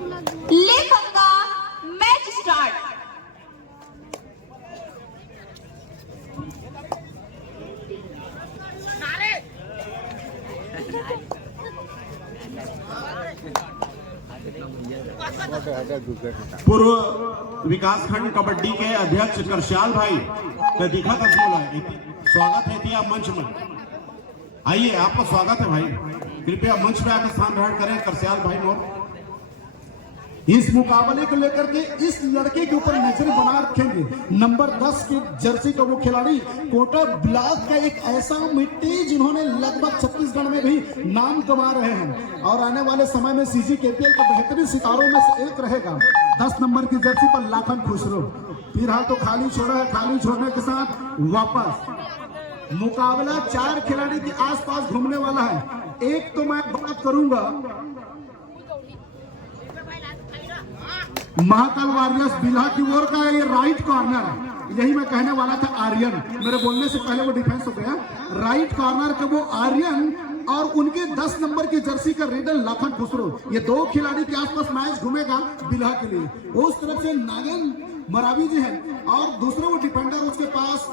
लेखक का match start. पूर्व विकासखंड कबड्डी के अध्यक्ष करश्याल भाई का दिखा था स्वागत है थी मंच में। आइए, आपका स्वागत है भाई। कृपया मंच पे आकर स्थान ग्रहण करें करश्याल भाई। मोर इस मुकाबले को लेकर के इस लड़के के ऊपर नजर बना रखेंगे। नंबर 10 के जर्सी का वो खिलाड़ी कोटा ब्लॉक का एक ऐसा मिट्टी जिन्होंने लगभग छत्तीसगढ़ में भी नाम कमा रहे हैं और आने वाले समय में सीजी केपीएल का बेहतरीन सितारों में से एक रहेगा। 10 नंबर की जर्सी पर लाखन खुसरो फिलहाल तो खाली छोड़ा है। खाली छोड़ने के साथ वापस मुकाबला 4 खिलाड़ी के आसपास घूमने वाला है। एक तो मैं बात करूंगा महाकाल वॉरियर्स बिल्हा की ओर का ये राइट कॉर्नर, यही मैं कहने वाला था। आर्यन मेरे बोलने से पहले वो डिफेंस हो गया। राइट कॉर्नर के वो आर्यन और उनके 10 नंबर की जर्सी का रेडर लाखन खुसरो, ये 2 खिलाड़ी के आसपास मैच घूमेगा बिल्हा के लिए। उस तरफ से नागन मरावी जी हैं और दूसरे वो डिफेंडर उसके पास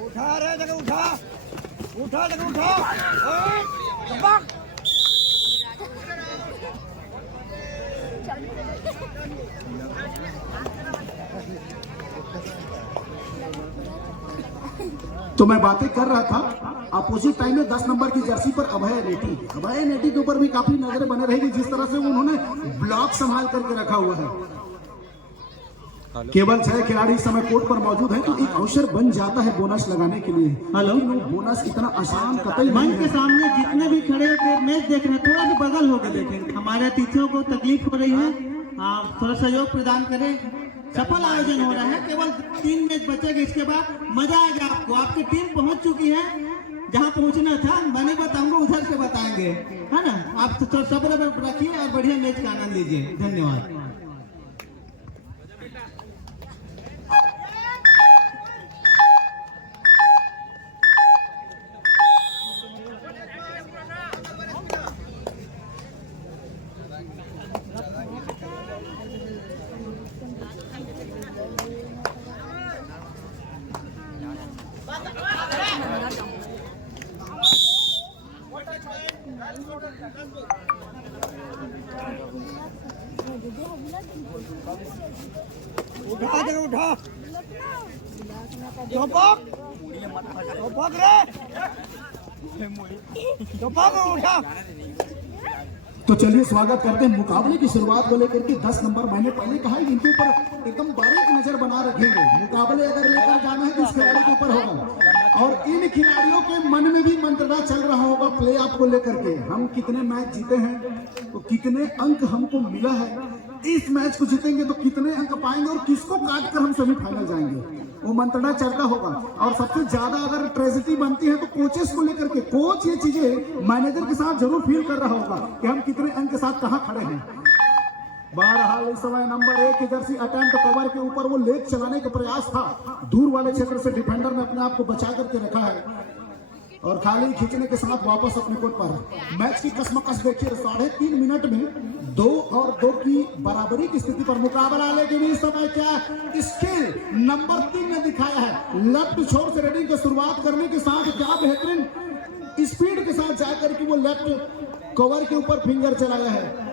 उठा रे जगह उठा जगह उठा। तो मैं बातें कर रहा था अपोजिट टाइम में 10 नंबर की जर्सी पर अभय नेटी के ऊपर भी काफी नजरें बने रहेगी। जिस तरह से उन्होंने ब्लॉक संभाल करके रखा हुआ है। केवल 6 खिलाड़ी इस समय कोर्ट पर मौजूद हैं तो एक अवसर बन जाता है बोनस लगाने के लिए। हेलो, बोनस इतना आसान कतई मंच के सामने जितने भी खड़े होकर मैच देख रहे हैं थोड़ा सा बगल होकर देखें। हमारे अतिथियों को तकलीफ हो रही है, आप थोड़ा सहयोग प्रदान करें। सफल आयोजन हो रहा है, केवल 3 मैच बचेगा। इसके बाद मजा आएगा आपको। आपकी टीम पहुंच चुकी है जहां पहुंचना था, मैं नहीं बताऊंगा, उधर से बताएंगे, है ना। आप तो सब्र रखिए और बढ़िया मैच का आनंद लीजिए। धन्यवाद। उठा जगह उठा। उठा। तो चलिए स्वागत करते हैं। मुकाबले की शुरुआत को लेकर के 10 नंबर, मैंने पहले कहा है इनके ऊपर एकदम बारीक नजर बना रखेंगे। मुकाबले अगर लेकर जाना है तो उस खिलाड़ी के ऊपर होगा और इन खिलाड़ियों के मन में भी मंत्रणा चल रहा होगा प्ले ऑफ को लेकर के। हम कितने मैच जीते हैं तो कितने अंक हमको मिला है, इस मैच को जीतेंगे तो कितने अंक पाएंगे और किसको काट कर हम सेमीफाइनल जाएंगे, वो मंत्रणा चलता होगा। और सबसे ज्यादा अगर ट्रेजेडी बनती है तो कोचेस को लेकर के, कोच ये चीजें मैनेजर के साथ जरूर फील कर रहा होगा कि हम कितने अंक के साथ कहां खड़े हैं। बहरहाल इस समय नंबर 1 की जर्सी अटेम्प्ट कवर के ऊपर वो लेग चलाने का प्रयास था। दूर वाले क्षेत्र से डिफेंडर ने अपने आप को बचा करके रखा है और खाली खींचने के साथ वापस अपने कोर्ट पर। मैच की कसमकस देखिए, 3.5 मिनट में 2 और 2 की बराबरी की स्थिति पर मुकाबला। लेकिन इस समय क्या स्किल नंबर 3 ने दिखाया है। लेफ्ट छोर से रेडिंग की शुरुआत करने के साथ क्या बेहतरीन स्पीड के साथ जाकर के वो लेफ्ट कवर के ऊपर फिंगर चलाया है।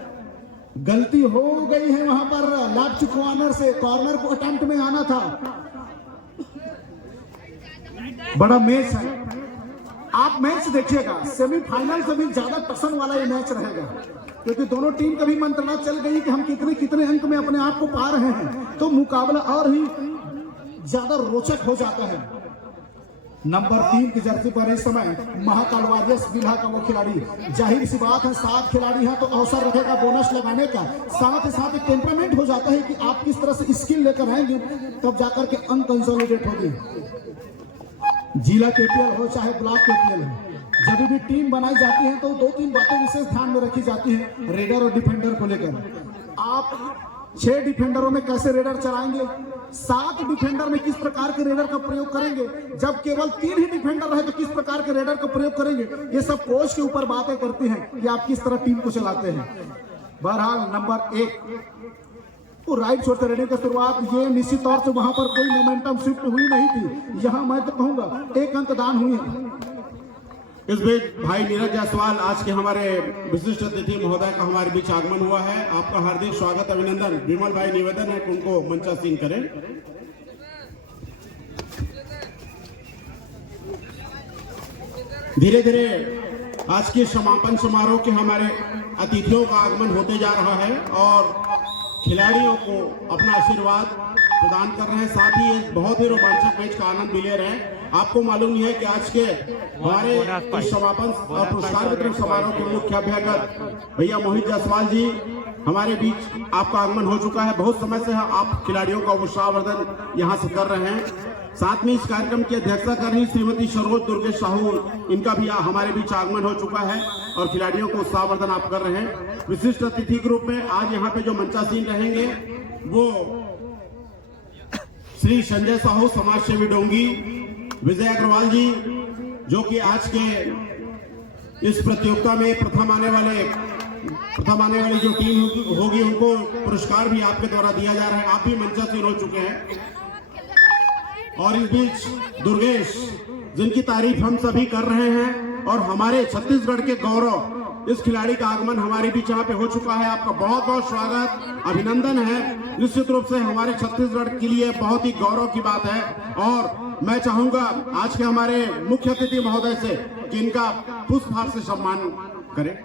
गलती हो गई है वहां पर लेफ्ट कॉर्नर से, कॉर्नर को अटेम्प्ट में आना था। बड़ा मैच है, आप मैच देखिएगा, सेमीफाइनल से भी ज्यादा टक्सन वाला ये मैच रहेगा क्योंकि दोनों टीम का भी मंत्रणा चल गई कि हम कितने अंक में अपने आप को पा रहे हैं, तो मुकाबला और ही ज्यादा रोचक हो जाता है। नंबर 3 की जर्सी पर इस समय महाकाल वॉरियर्स बिल्हा का वो खिलाड़ी, जाहिर सी बात है 7 खिलाड़ी हैं तो अवसर रखेगा बोनस लगाने का। साथ ही साथ एक टेम्परामेंट हो जाता है कि आप किस तरह से स्किल लेकर आएंगे तब जाकर के अंक कंसोलिडेट होगी। जिला केपीएल हो चाहे ब्लॉक केपीएल हो, जब भी टीम बनाई जाती है तो 2-3 बातें विशेष ध्यान में रखी जाती हैं रेडर और डिफेंडर को लेकर। आप 6 डिफेंडरों में कैसे रेडर चलाएंगे, 7 डिफेंडर में किस प्रकार के रेडर का प्रयोग करेंगे, जब केवल 3 ही डिफेंडर रहे तो किस प्रकार के रेडर का प्रयोग करेंगे। ये सब कोच के ऊपर बातें करती हैं कि आप किस तरह टीम को चलाते हैं। बहरहाल नंबर 1 तो राइट छोर से रेडिंग की शुरुआत, ये निश्चित तौर से वहां पर कोई मोमेंटम शिफ्ट हुई नहीं थी, यहां मैं तो कहूंगा 1 अंक दान हुई है। इस बीच भाई नीरज जायसवाल आज के हमारे विशिष्ट अतिथि महोदय का हमारे बीच आगमन हुआ है। आपका हार्दिक स्वागत अभिनंदन। विमल भाई निवेदन है कि उनको मंचासीन करें। धीरे धीरे आज के समापन समारोह के हमारे अतिथियों का आगमन होते जा रहा है और खिलाड़ियों को अपना आशीर्वाद प्रदान कर रहे हैं। साथ ही एक बहुत ही रोमांचक मैच का आनंद भी ले रहे हैं। आपको मालूम ही है कि आज के हमारे इस समापन और पुरस्कार वितरण समारोह के मुख्य अभ्यागत भैया मोहित जायसवाल जी हमारे बीच आपका आगमन हो चुका है। बहुत समय से आप खिलाड़ियों का उत्साहवर्धन यहाँ से कर रहे हैं। साथ में इस कार्यक्रम की अध्यक्षता कर रही श्रीमती सरोज दुर्गेश साहू, इनका भी हमारे बीच आगमन हो चुका है और खिलाड़ियों को उत्साहवर्धन आप कर रहे हैं। विशिष्ट अतिथि के रूप में आज यहाँ पे जो मंचासीन रहेंगे वो श्री संजय साहू समाज सेवी डोंगी, विजय अग्रवाल जी जो कि आज के इस प्रतियोगिता में प्रथम आने वाली जो टीम होगी उनको पुरस्कार भी आपके द्वारा दिया जा रहा है। आप भी मंचासीन हो चुके हैं। और इस बीच दुर्गेश जिनकी तारीफ हम सभी कर रहे हैं और हमारे छत्तीसगढ़ के गौरव इस खिलाड़ी का आगमन हमारे बीच यहाँ पे हो चुका है। आपका बहुत बहुत स्वागत अभिनंदन है। निश्चित रूप से हमारे छत्तीसगढ़ के लिए बहुत ही गौरव की बात है और मैं चाहूंगा आज के हमारे मुख्य अतिथि महोदय से कि इनका पुष्पहार से सम्मान करें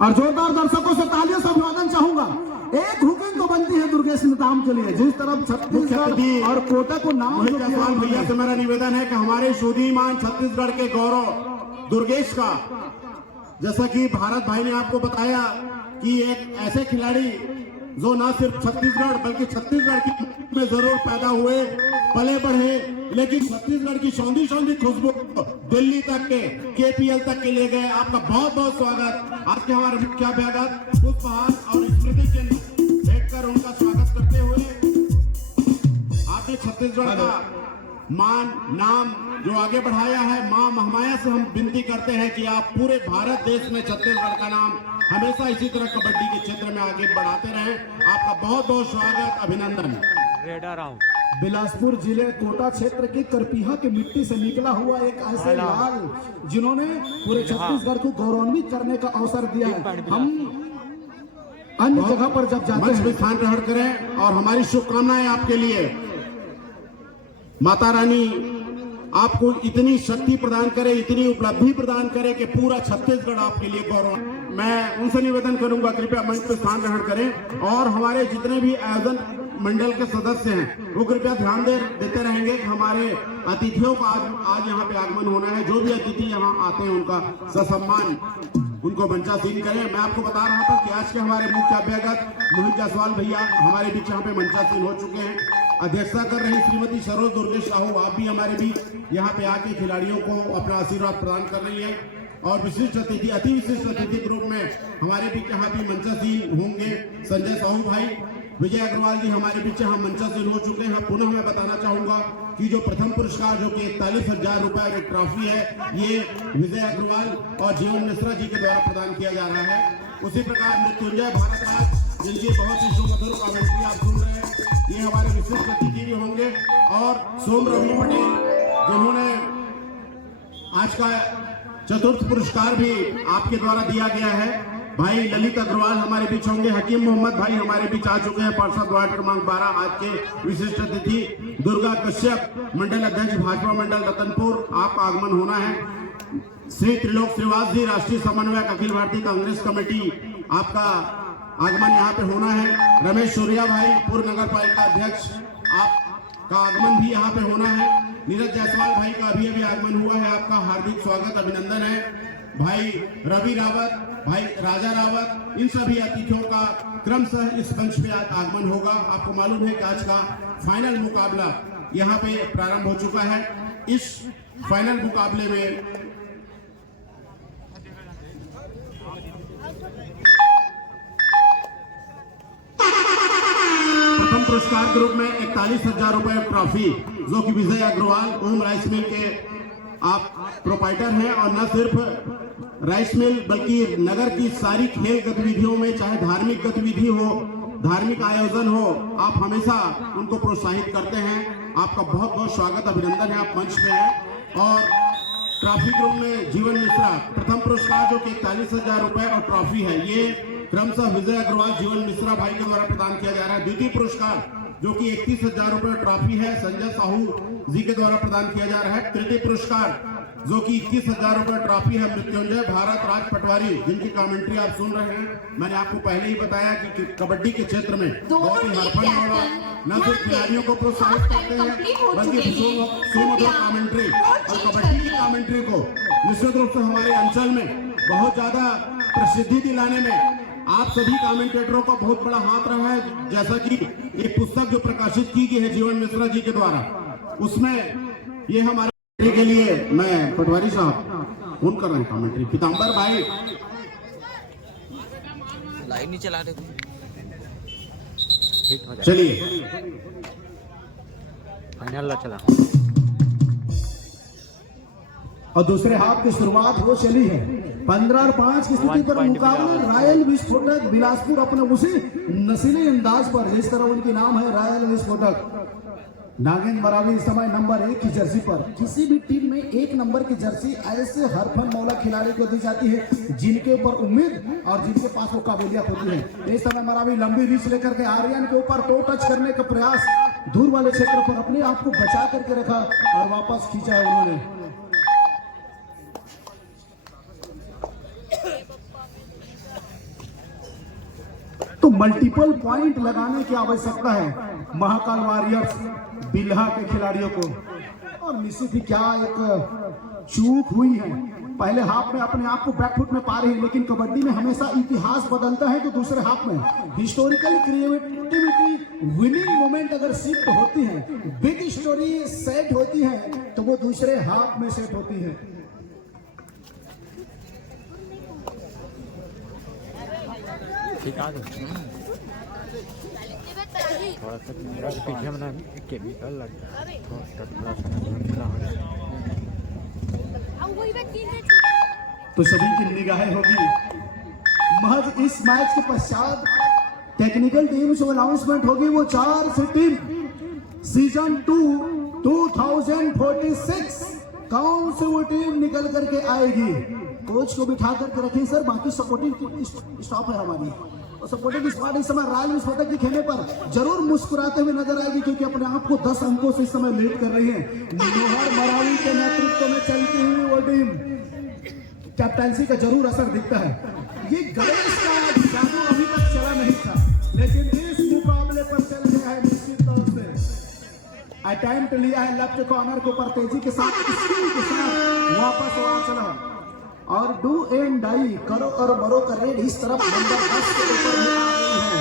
और जोरदार दर्शकों से तालियों से अभिवादन चाहूंगा। एक हुक्म तो बनती है दुर्गेश नाम के लिए, जिस तरफ छत्तीसगढ़ और कोटा को नाम मोहित जायसवाल भैया से मेरा निवेदन है कि हमारे शोधिमान छत्तीसगढ़ के गौरव दुर्गेश का, जैसा कि भारत भाई ने आपको बताया कि एक ऐसे खिलाड़ी जो ना सिर्फ छत्तीसगढ़ बल्कि छत्तीसगढ़ की में जरूर पैदा हुए पले बढ़े, लेकिन छत्तीसगढ़ की सौंधी सौंधी खुशबू दिल्ली तक के केपीएल तक के ले गए। आपका बहुत बहुत स्वागत। आज के हमारे मुख्य अभ्यागत पुष्पहार और स्मृति चिन्ह देखकर उनका स्वागत करते हुए आपने छत्तीसगढ़ का मान नाम जो आगे बढ़ाया है, मां महामाया से हम विनती करते हैं कि आप पूरे भारत देश में छत्तीसगढ़ का नाम हमेशा इसी तरह कबड्डी के क्षेत्र में आगे बढ़ाते रहें। आपका बहुत बहुत स्वागत अभिनंदन। बिलासपुर जिले कोटा क्षेत्र की करपीहा की मिट्टी से निकला हुआ एक ऐसे लाल जिन्होंने पूरे छत्तीसगढ़ को गौरवान्वित करने का अवसर दिया है। हम अन्य जगह पर जब जाते हैं स्थान ग्रहण करें और हमारी शुभकामनाएं आपके लिए। माता रानी आपको इतनी शक्ति प्रदान करे, इतनी उपलब्धि प्रदान करे कि पूरा छत्तीसगढ़ आपके लिए गौरव। मैं उनसे निवेदन करूंगा कृपया मंच पर स्थान ग्रहण करें और हमारे जितने भी आयोजन मंडल के सदस्य हैं वो कृपया ध्यान देते रहेंगे कि हमारे अतिथियों का आज यहाँ पे आगमन होना है। जो भी अतिथि यहाँ आते हैं उनका ससम्मान उनको मंचासीन करें। मैं आपको बता रहा था कि आज के हमारे मुख्य अभ्यागत मोहित जायसवाल भैया हमारे बीच यहाँ पे मंचासीन हो चुके हैं। अध्यक्षता कर रही श्रीमती सरोज दुर्गेश साहू, आप भी हमारे बीच यहाँ पे आके खिलाड़ियों को अपना आशीर्वाद प्रदान कर रही है। और विशिष्ट अतिथि अति विशिष्ट अतिथि के रूप में हमारे बीच यहाँ भी मंचासीन होंगे संजय साहू भाई, विजय अग्रवाल जी हमारे बीच यहाँ मंचासीन हो चुके हैं। पुनः मैं बताना चाहूंगा कि जो प्रथम पुरस्कार जो कि 41,000 रुपए एक ट्रॉफी है, ये विजय अग्रवाल और जीवन मिश्रा जी के द्वारा प्रदान किया जा रहा है। उसी प्रकार मृत्युंजय भारद्वाज जिनकी बहुत ही सुमधुर कमेंट्री आप सुन रहे हैं, ये हमारे विशिष्ट अतिथि भी होंगे। और सोम रवि पटेल जिन्होंने आज का चतुर्थ पुरस्कार भी आपके द्वारा दिया गया है। भाई ललित अग्रवाल हमारे बीच होंगे। हकीम मोहम्मद भाई हमारे बीच आ चुके हैं, पार्षद वार्ड क्रमांक 12 आज के विशिष्ट अतिथि। दुर्गा कश्यप मंडल अध्यक्ष भाजपा मंडल रतनपुर, आपका आगमन होना है। श्री त्रिलोक श्रीवास जी राष्ट्रीय समन्वयक अखिल भारतीय कांग्रेस कमेटी, आपका आगमन यहाँ पे होना है। रमेश सूर्या भाई पूर्व नगर पालिका अध्यक्ष, आपका आगमन भी यहाँ पे होना है। नीरज जायसवाल भाई का अभी आगमन हुआ है, आपका हार्दिक स्वागत अभिनंदन है। भाई रवि रावत, भाई राजा रावत, इन सभी अतिथियों का क्रमशः इस मंच पे आज आगमन होगा। आपको मालूम है कि आज का फाइनल मुकाबला यहाँ पे प्रारंभ हो चुका है। इस फाइनल मुकाबले में पुरस्कार ग्रुप में 41,000 रुपए ट्रॉफी जो कि विजय अग्रवाल ओम राइस मिल के आप प्रोपाइटर हैं, और न सिर्फ राइस मिल बल्कि नगर की सारी खेल गतिविधियों में, चाहे धार्मिक गतिविधि हो, धार्मिक आयोजन हो, आप हमेशा उनको प्रोत्साहित करते हैं। आपका बहुत बहुत स्वागत, अभिनंदन है, आप मंच पे हैं। और ट्रॉफी ग्रुप में जीवन मिश्रा प्रथम पुरस्कार जो कि 41,000 रुपए और ट्रॉफी है, ये क्रमशः विजय अग्रवाल जीवन मिश्रा भाई के द्वारा प्रदान किया जा रहा है। द्वितीय पुरस्कार जो कि 31,000 रुपए ट्रॉफी है, संजय साहू जी के द्वारा प्रदान किया जा रहा है। तृतीय पुरस्कार जो कि 21,000 रुपए ट्रॉफी है, मृत्युंजय भारत राज पटवारी, जिनकी कमेंट्री आप सुन रहे हैं। मैंने आपको पहले ही बताया कि कबड्डी के क्षेत्र में बहुत ही हरफन होगा, न सिर्फ खिलाड़ियों को प्रोत्साहित करते हैं बल्कि सुमधुर कमेंट्री और कबड्डी की कमेंट्री को निश्चित रूप से हमारे अंचल में बहुत ज्यादा प्रसिद्धि दिलाने में आप सभी कमेंटेटरों का बहुत बड़ा हाथ रहा है। जैसा कि एक पुस्तक जो प्रकाशित की गई है जीवन मिश्रा जी के द्वारा, उसमें ये हमारे के लिए मैं पटवारी साहब फोन कर रहे हैं कमेंट्री। पीताम्बर भाई लाइन नहीं चला रहे, चलिए फाइनल चला। और दूसरे हाफ की शुरुआत हो चली है। 15 और 5 की स्थिति पर मुकाबला रॉयल विस्फोटक बिलासपुर अपने उसी नशीले अंदाज पर, जिस तरह उनकी नाम है रॉयल विस्फोटक। नागेंद्र मरावी इस समय नंबर 1 की जर्सी पर। किसी भी टीम में 1 नंबर की जर्सी ऐसे हरफन मौला खिलाड़ी को दी जाती है जिनके ऊपर उम्मीद और जिनके पास वो काबिलियत होती है। इस समय मरावी लंबी रीच लेकर के आर्यन के ऊपर टो टच करने का प्रयास, दूर वाले क्षेत्र पर अपने आप को बचा करके रखा और वापस खींचा है उन्होंने। तो मल्टीपल पॉइंट लगाने की आवश्यकता है महाकाल वॉरियर्स बिल्हा के खिलाड़ियों को। और निश्चित ही क्या एक चूक हुई है, पहले हाफ में अपने आप को बैकफुट में पा रही है, लेकिन कबड्डी में हमेशा इतिहास बदलता है। तो दूसरे हाफ में हिस्टोरिकल क्रिएटिविटी विनिंग मोमेंट अगर शिफ्ट होती है, बिग स्टोरी सेट होती है, तो वो दूसरे हाफ में सेट होती है। ठीक आ गया थोड़ा सा मेरा पीछे बना केमिकल लगता है तो सभी की निगाहें होगी महज इस मैच के पश्चात टेक्निकल टीम से अनाउंसमेंट होगी। वो 4 से टीम सीजन 2 2046 कौन से वो टीम निकल करके आएगी। कोच को बिठा करके रखें सर, बाकी सपोर्टिंग स्टाफ है हमारी, और सपोर्टिंग स्क्वाड इस समय रॉयल विस्फोटक के खेमे पर जरूर मुस्कुराते हुए नजर आएगी, क्योंकि अपने आप को 10 अंकों से इस समय लीड कर रही है। मनोहर मरावी के नेतृत्व में चलती हुई वो टीम, कैप्टनसी का जरूर असर दिखता है। ये गणेश का जादू अभी तक चला नहीं था, लेकिन इस मुकाबले पर चल गया है निश्चित तौर से। अटेम्प्ट लिया है लेफ्ट कॉर्नर के ऊपर तेजी के साथ, स्किल के साथ वापस वहां चला और डू एंड डाई, करो और मरो का रेड इस तरफ नंबर 10 के ऊपर भी आ गई है।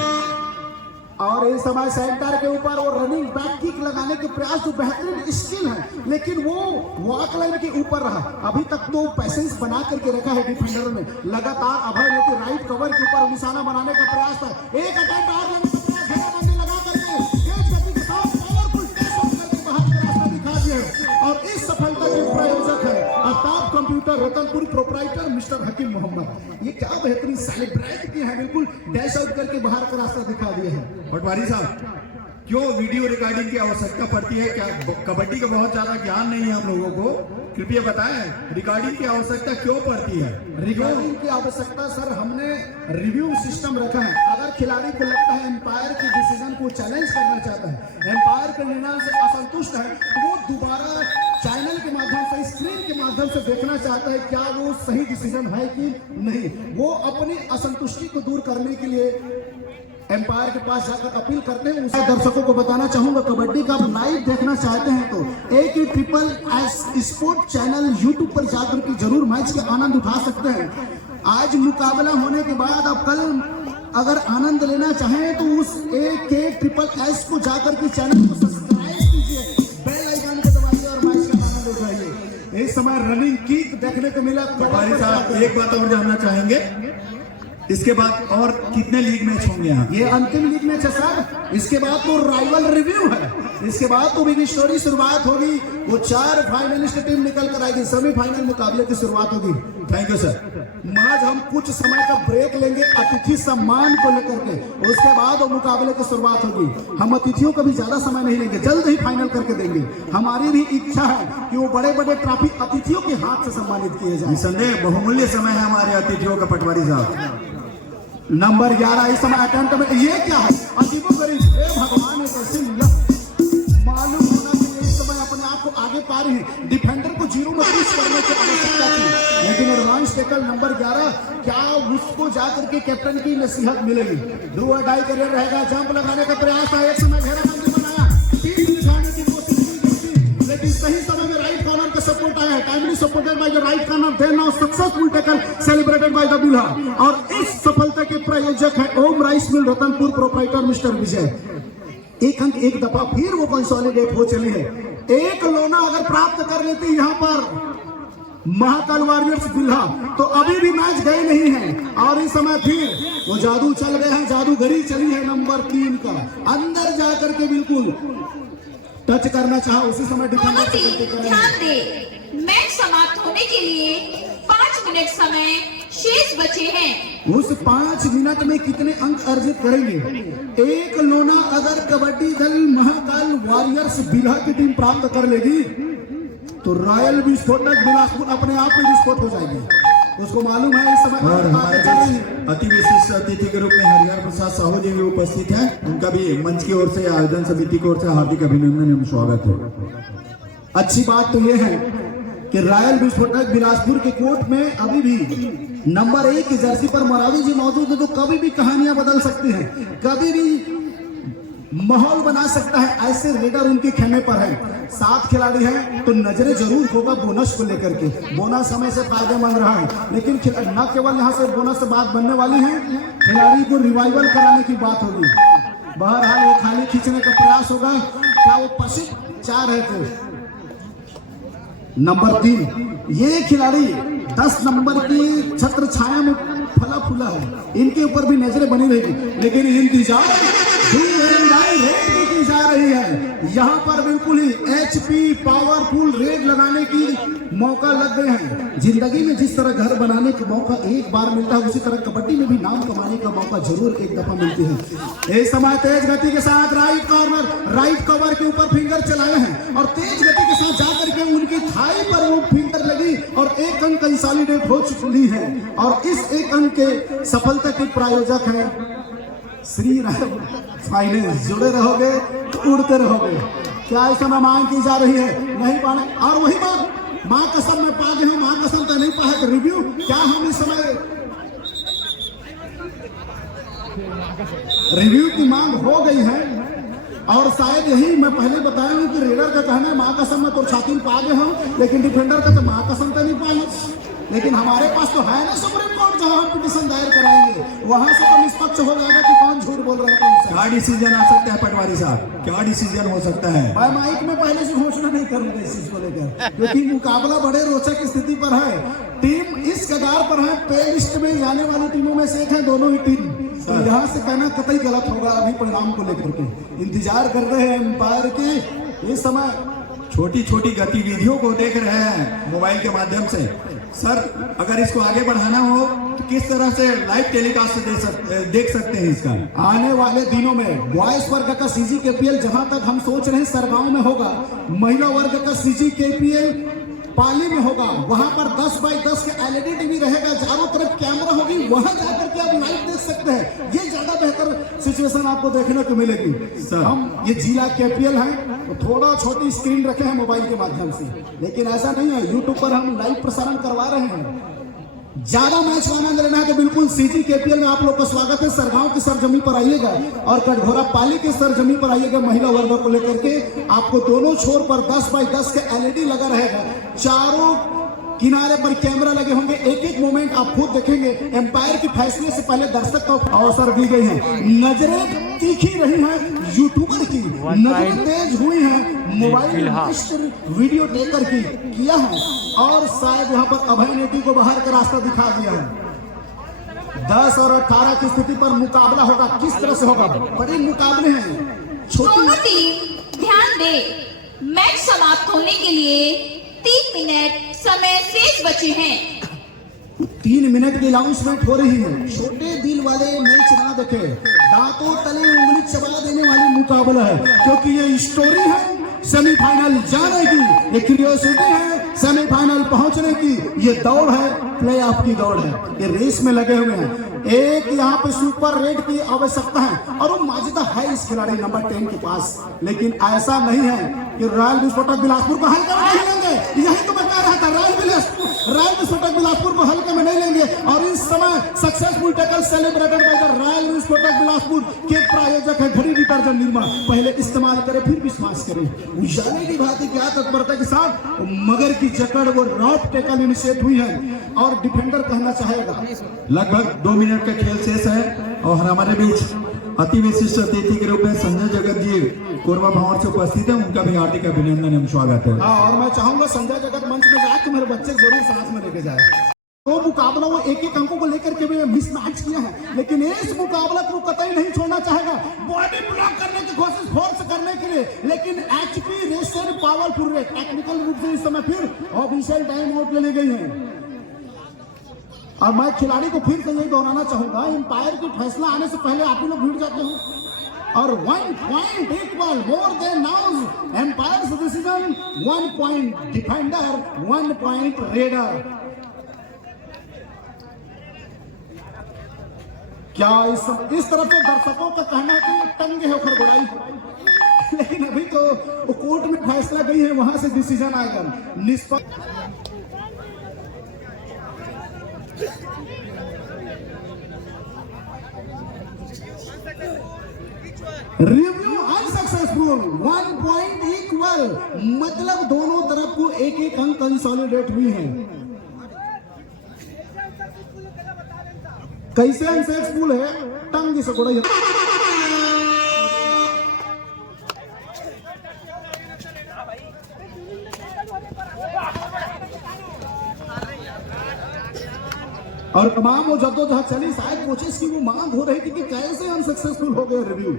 और इस समय सेंटर के ऊपर वो रनिंग बैक किक लगाने के प्रयास, जो बेहतरीन स्किल है, लेकिन वो वॉक लाइन के ऊपर रहा। अभी तक तो पैसेंस बना करके रखा है डिफेंडर ने, लगातार अभय लेके राइट कवर के ऊपर निशाना बनाने का प्रयास था। एक अटैक और लगा करके तेज गति के साथ पावरफुल टेस्ट ऑफ करके बाहर का रास्ता दिखा दिया। और इस सफलता के प्रायोजक है Aftab computer Ratanpur proprietor mister Hakim Mohammad. ये क्या बेहतरीन सेलिब्रेट किया है, बिल्कुल डैश आउट करके बाहर का रास्ता दिखा दिया है। पटवारी साहब, क्यों वीडियो रिकॉर्डिंग की आवश्यकता पड़ती है? क्या कबड्डी का बहुत ज्यादा ज्ञान नहीं है हम लोगों को? कृपया बताएं, रिकॉर्डिंग की आवश्यकता क्यों पड़ती है? रिकॉर्डिंग की आवश्यकता सर, हमने रिव्यू सिस्टम रखा है। अगर खिलाड़ी को लगता है एम्पायर के डिसीजन को चैलेंज करना चाहता है, एम्पायर के निर्णय से असंतुष्ट है, तो वो दोबारा चैनल के माध्यम से, स्क्रीन के माध्यम से देखना चाहता है क्या वो सही डिसीजन है कि नहीं। वो अपनी असंतुष्टि को दूर करने के लिए एम्पायर के पास जाकर अपील करते हैं। उसे दर्शकों को बताना चाहूंगा, कबड्डी का आप लाइव देखना चाहते हैं तो AKSSS स्पोर्ट चैनल यूट्यूब पर जाकर के जरूर मैच का आनंद उठा सकते हैं। आज मुकाबला होने के बाद आप कल अगर आनंद लेना चाहें तो उस AKSSS को जाकर के चैनल को सब्सक्राइब कीजिए, बेल आइकन को दबाइए और मैच का आनंद उठाइए। इस समय रनिंग किक देखने को मिला। पटवारी साहब, एक बात और जानना चाहेंगे, इसके बाद और कितने लीग मैच होंगे यहाँ? ये अंतिम लीग मैच है सर। इसके बाद तो राइवल रिव्यू है, इसके बाद तो बिग स्टोरी शुरुआत होगी। वो 4 फाइनलिस्ट टीम निकल कर आएगी, सेमीफाइनल मुकाबले की शुरुआत होगी। Thank you sir. आज हम कुछ समय का ब्रेक लेंगे अतिथि सम्मान को लेकर के, उसके बाद वो मुकाबले की शुरुआत होगी। हम अतिथियों का भी ज्यादा समय नहीं लेंगे, जल्द ही फाइनल करके देंगे। हमारी भी इच्छा है कि वो बड़े बड़े ट्रॉफी अतिथियों के हाथ से सम्मानित किए जाए। निसंदेह बहुमूल्य समय है हमारे अतिथियों का। पटवारी साहब नंबर 11 इस समय अटेम्प्ट में, ये क्या है अजीबोगरीब, हे भगवान कैसी मालूम होना चाहिए। इस समय अपने आप को आगे पा रही है, डिफेंडर को 0 में पुश करने की आवश्यकता थी, लेकिन एडवांस टैकल नंबर 11, क्या उसको जाकर के कैप्टन की नसीहत मिलेगी? डू और डाई करियर रहेगा, जंप लगाने का प्रयास था, एक समय घेराबंदी बनाया, टीम दिखाने की कोशिश की, लेकिन सही समय में राइट कॉर्नर का सपोर्ट आया है, timely supported by the right corner, then now successful tackle celebrated by the Bilha. और इस सफलता के प्रायोजक है Om rice mill Ratanpur, proprietor mister Vijay. एक अंक एक दफा फिर वो कंसोलिडेट हो चली है। एक लोना अगर प्राप्त कर लेती यहाँ पर महाकाल वॉरियर्स बिल्हा, तो अभी भी मैच गए नहीं है। और इस समय फिर वो जादू चल गए हैं, जादूगरी चली है नंबर 3 का, अंदर जाकर के बिल्कुल टच करना चाहा, उसी समय दोनों टीम ध्यान दे, मैच समाप्त होने के लिए 5 मिनट समय शेष बचे हैं। उस 5 मिनट में कितने अंक अर्जित करेंगे? एक लोना अगर कबड्डी दल महाकाल वॉरियर्स बिल्हा की टीम प्राप्त कर लेगी तो रॉयल विस्फोटक बिलासपुर अपने आप में विस्फोट हो जाएगी, उसको मालूम है। इस समय और हमारे बीच अति विशिष्ट अतिथि के रूप में हरिहर प्रसाद साहू जी भी उपस्थित हैं, उनका भी मंच की ओर से, आयोजन समिति की ओर से हार्दिक अभिनंदन एवं स्वागत है। अच्छी बात तो यह है कि रॉयल विस्फोटक बिलासपुर के कोर्ट में अभी भी नंबर 1 की जर्सी पर मोरावी जी मौजूद है, तो कभी भी कहानियां बदल सकती हैं, कभी भी माहौल बना सकता है, ऐसे रेडर उनके खेमे पर है। 7 खिलाड़ी हैं तो नजरें जरूर होगा बोनस को लेकर के, बोनस समय से फायदेमंद रहा है, लेकिन न केवल यहाँ से बोनस से बात बनने वाली है, खिलाड़ी को रिवाइवल कराने की बात होगी। बहरहाल वो खाली खींचने का प्रयास होगा, क्या वो प्रसिद्ध 4 है तो नंबर 3 ये खिलाड़ी 10 नंबर की छत्र छाया में फला फूला है, इनके ऊपर भी नजरें बनी रहेगी, लेकिन इंतजार रेड की जा रही है। यहाँ पर बिल्कुल ही HP पावरफुल रेड लगाने की मौका लग गए हैं। जिंदगी में जिस तरह घर बनाने का मौका एक बार मिलता है, उसी तरह कबड्डी में भी नाम कमाने का मौका जरूर एक दफा मिलती है। इस समय तेज गति के साथ राइट कॉर्नर, राइट कवर के ऊपर फिंगर चलाए हैं और तेज गति के साथ जाकर के उनकी थाई पर वो फिंगर लगी और 1 अंक कंसोलिडेट हो चुकी है। और इस 1 अंक के सफलता के प्रायोजक है श्री राम फाइनेंस। जुड़े रहोगे तो उड़ते रहोगे। क्या इस समय मांग की जा रही है? नहीं पाने, और वही बात, माँ कसम में पा गए हैं, माँ कसम तो नहीं पाए रिव्यू। क्या हम इस समय रिव्यू की मांग हो गई है? और शायद यही मैं पहले बताया हूं कि रेडर का कहना है माँ कसम में तो छाती में पा गए हम, लेकिन डिफेंडर का तो माँ कसम तो नहीं पाए। लेकिन हमारे पास तो है ना सुप्रीम कोर्ट, जहां हम पिटीशन दायर कराएंगे, वहां से तो निष्पक्ष हो जाएगा कि कौन झूठ बोल रहा है। क्या डिसीजन आ सकता है पटवारी साहब? क्या डिसीजन हो सकता है? मैं माइक में पहले से घोषणा नहीं करूंगा इस चीज को लेकर, क्योंकि मुकाबला बड़े रोचक स्थिति पर है। टीम इस कगार पर है, पे लिस्ट में जाने वाली टीमों में से एक है दोनों ही टीम। तो यहाँ से कहना कतई गलत होगा अभी परिणाम को लेकर के। इंतजार कर रहे हैं एम्पायर की। इस समय छोटी छोटी गतिविधियों को देख रहे हैं मोबाइल के माध्यम से। सर, अगर इसको आगे बढ़ाना हो तो किस तरह से लाइव टेलीकास्ट देख सकते हैं इसका? आने वाले दिनों में बॉयज वर्ग का CG KPL जहां तक हम सोच रहे हैं सरगांव में होगा, महिला वर्ग का CG KPL पाली में होगा। वहां पर 10 बाई 10 के LED टीवी रहेगा, चारों तरफ कैमरा होगी, वहां जाकर के आप लाइव देख सकते हैं। ये ज्यादा बेहतर सिचुएशन आपको देखने को मिलेगी। हम ये जिला KPL है तो थोड़ा छोटी स्क्रीन रखे हैं मोबाइल के माध्यम से, लेकिन ऐसा नहीं है, यूट्यूब पर हम लाइव प्रसारण करवा रहे हैं। ज्यादा मैच का आनंद लेना है तो बिल्कुल CG KPL में आप लोग का स्वागत है। सरगांव की सरजमी पर आइएगा और कटघोरा पाली की सरजमी पर आइएगा। महिला वर्ग को लेकर के आपको दोनों छोर पर 10 बाई 10 के LED लगा रहेगा, चारों किनारे पर कैमरा लगे होंगे। एक एक मोमेंट आप खुद देखेंगे। एम्पायर के फैसले से पहले दर्शक को अवसर दी गई है। नजरें तीखी रही हैं, यूट्यूबर की नजरें तेज हुई हैं, मोबाइल वीडियो टेकर की किया है, और शायद यहाँ पर अभय नेटी को बाहर का रास्ता दिखा दिया है। 10 और 18 की स्थिति पर मुकाबला होगा। किस तरह से होगा? बड़े मुकाबले हैं। दोनों टीम ध्यान दे, मैच समाप्त होने के लिए 3 मिनट समय शेष बचे हैं। 3 मिनट की अनाउंसमेंट हो रही है। छोटे दिल वाले मैच ना देखे, दांतों तले उंगली चबा देने वाली मुकाबला है, क्योंकि ये स्टोरी है सेमीफाइनल जाने की, ये क्यूरियोसिटी है सेमीफाइनल पहुंचने की, ये दौड़ है, प्लेऑफ की दौड़ है। ये रेस में लगे हुए हैं। एक यहाँ पे सुपर रेड की आवश्यकता है और वो माजिदा है इस खिलाड़ी नंबर 10 के पास, लेकिन ऐसा नहीं है कि रॉयल विस्फोटक बिलासपुर को हल्के में नहीं लेंगे। यही तो मैं कह रहा था, रॉयल विस्फोटक बिलासपुर को हल्के में नहीं लेंगे। और इस समय successful tackle celebrated by the royal विस्फोटक बिलासपुर के प्रायोजक है घड़ी डिटर्जेंट निर्मा। पहले इस्तेमाल करें फिर विश्वास करें। उजाले की भांति क्या तत्परता के साथ मगर की जकड़ वो रॉप टैकल इनिशिएट हुई है और डिफेंडर कहना चाहेगा। लगभग 2 मिनट का खेल शेष है और हमारे बीच अति विशिष्ट अतिथि के रूप में संजय जगत जी कोरबा भवन से उपस्थित है। उनका भी हार्दिक अभिनंदन एवं स्वागत है। हाँ, और मैं चाहूंगा संजय जगत मंच में जाए तो मेरे बच्चे जरूर साथ में लेके जाए। तो मुकाबला वो एक अंकों को लेकर के भी मिसमैच किया है, लेकिन इस मुकाबला को कतई नहीं छोड़ना चाहेगा। बॉडी ब्लॉक करने की कोशिश फोर्स करने के लिए, लेकिन HP racer powerful rate technical रूप से इस समय फिर ऑफिशियल टाइम आउट ले ली गई है। और मैं खिलाड़ी को फिर से यही दोहराना चाहूंगा, एम्पायर की फैसला आने से पहले आप ही लोग भीड़ जाते हो और 1 point equal more than now umpire's decision, 1 point defender, 1 point raider. क्या इस तरफ से दर्शकों का कहना है कि टंगे होकर बुराई, लेकिन अभी तो कोर्ट में फैसला गई है, वहां से डिसीजन आएगा निष्पक्ष। रिव्यू अनसक्सेसफुल, 1 पॉइंट इक्वल, मतलब दोनों तरफ को एक अंक कंसोलिडेट हुई है। कैसे अनसक्सेसफुल है? टंग से कोड़ा और तमाम वो जद्दोजहद चली, शायद कोचेस की वो मांग हो रही थी कि कैसे अनसक्सेसफुल हो गए रिव्यू,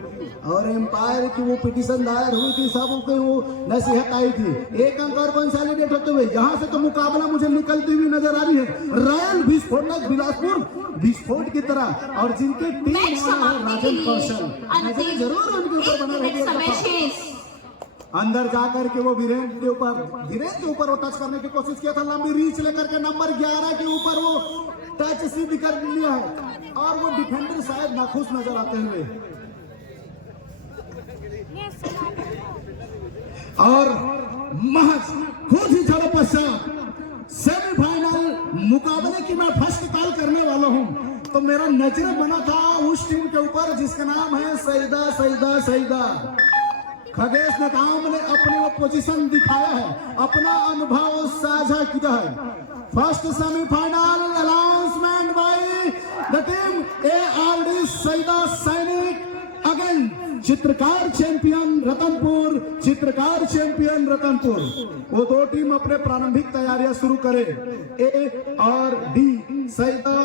और एम्पायर की वो पिटीशन दायर हुई थी, सबको वो नसीहत आई थी। एक अंक और कंसोलिडेट होते हुए यहाँ से तो मुकाबला मुझे निकलती हुई नजर आ रही है। रॉयल विस्फोटक बिलासपुर विस्फोट की तरह, और जिनके टीम राजन कौशल नजर जरूर उनके ऊपर बना रही। अंदर जाकर के वो वीरेंद्र के ऊपर वो टच करने की कोशिश किया था, लंबी रीच लेकर के नंबर 11 के ऊपर वो टच सिद्ध कर लिया है, और वो डिफेंडर शायद नाखुश नजर आते हुए। और महज कुछ ही क्षणों पश्चात सेमीफाइनल मुकाबले की मैं फर्स्ट कॉल करने वाला हूं, तो मेरा नजर बना था उस टीम के ऊपर जिसका नाम है सईदा। खगेश नेताम ने अपनी वो पोजीशन दिखाया है, अपना अनुभव साझा किया है। First semifinal announcement by the team ARD सईदा सैनिक अगेन चित्रकार चैंपियन रतनपुर। वो दो टीम अपने प्रारंभिक तैयारियां शुरू करें। ARD सईदा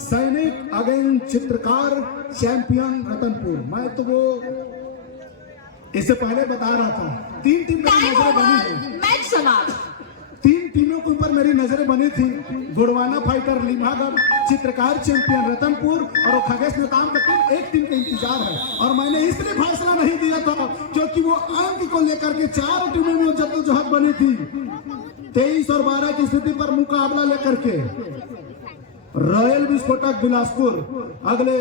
सैनिक अगेन चित्रकार चैंपियन रतनपुर। मैं तो वो इससे पहले बता रहा था, 3 टीम मेरी नजरें बनी है, मैच समाप्त। 3 टीमों के ऊपर मेरी नजरें बनी थी। गुड़वाना फाइटर लिम्हागढ़, चित्रकार चैंपियन रतनपुर और खगेश नेताम का टीम। एक टीम का इंतजार है, और मैंने इसलिए फैसला नहीं दिया था क्योंकि वो अंक को लेकर के 4 टीमों में जद्दोजहद बनी थी। 23 और 12 की स्थिति पर मुकाबला लेकर के रॉयल विस्फोटक बिलासपुर अगले